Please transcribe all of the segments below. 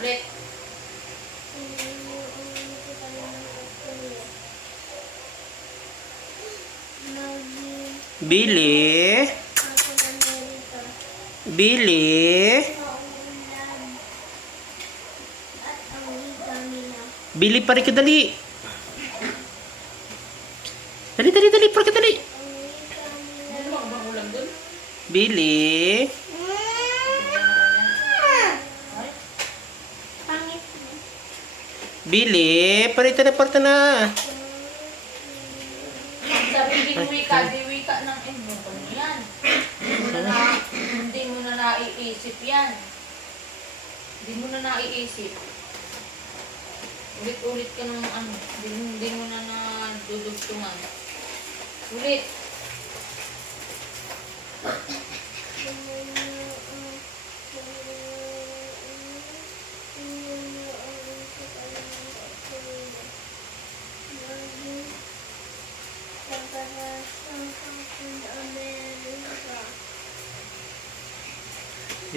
Ulit. Billy. Billy. Billy, pari ka dali. Dali, dali, dali, pari ka dali. Ano ba bang ulam dun? Billy. Billy, parita na. Sabi hindi wika, di wika ng ano yan. Hindi mo na naiisip yan. Hindi mo na naiisip. Ulit-ulit ka ng ano, hindi mo na nadudugtungan. Ulit.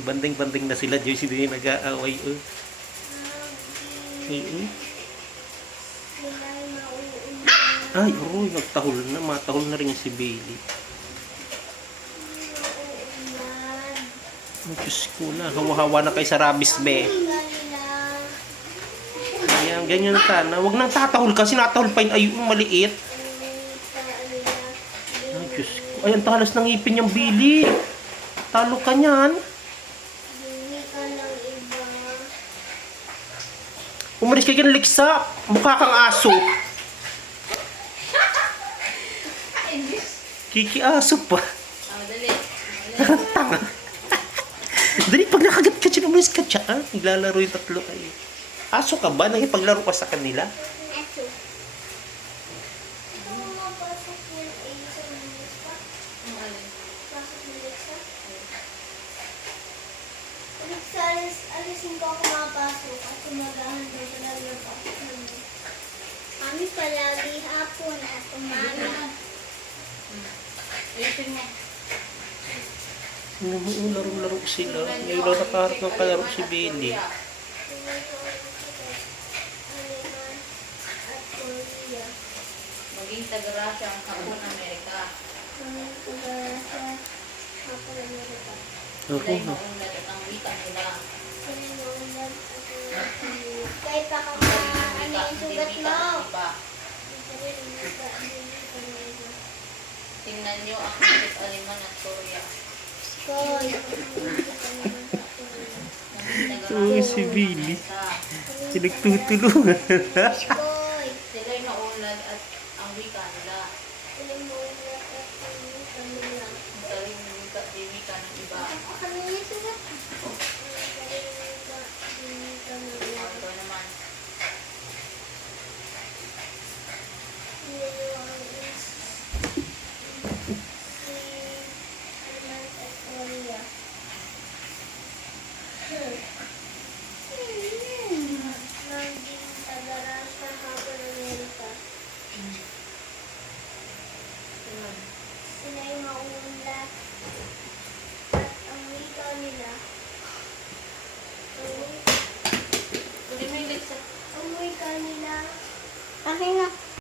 Banding-banding na sila, Joyce, hindi nag-aaway. Ay, uroy, nagtahol na. Matahol na rin si Bailey. Oh, Diyos ko na. Hawa-hawa na kay sa rabis, be. Ayan, ganyan ka na. Huwag nang tatahol ka. Sinatahol pa yun. Ay, maliit. Ay, Diyos ko. Ay, ang talas ng ngipin niyang Billy. Talo ka niyan. Umalis ka ng liksa. Mukha kang aso. Kiki-aso pa. Dali. Tanga. Dali, pag nakagat ka dyan, umalis ka dyan. Naglalaro yung tatlo kayo. Aso ka ba? Nakipaglaro ka sa kanila? Aso. Alisin ko ako mapasok at kumagahan doon sa lalabas. Kami palagi hapon at umaga. Ayusin mo. Laro-laro sila. Ngayon lang nakaharap ng kalaro si Billy. Maging taga-Russia ang Hapon Amerika. Sila'y maunlad at ang wika nila. Kahit pa kung ano yung sugat mo. Tingnan nyo ang Philip Aliman at Korea. Koy. Oo, si Billy. Pinagtutulungan na. Koy. Sila'y maunlad at ang wika nila. Ang saling wika ng iba. Ano yung sugat? Ito naman. Sila yung maunlad at ang wika nila. Tuloy mo yung legs. Ang wika nila. Akin na.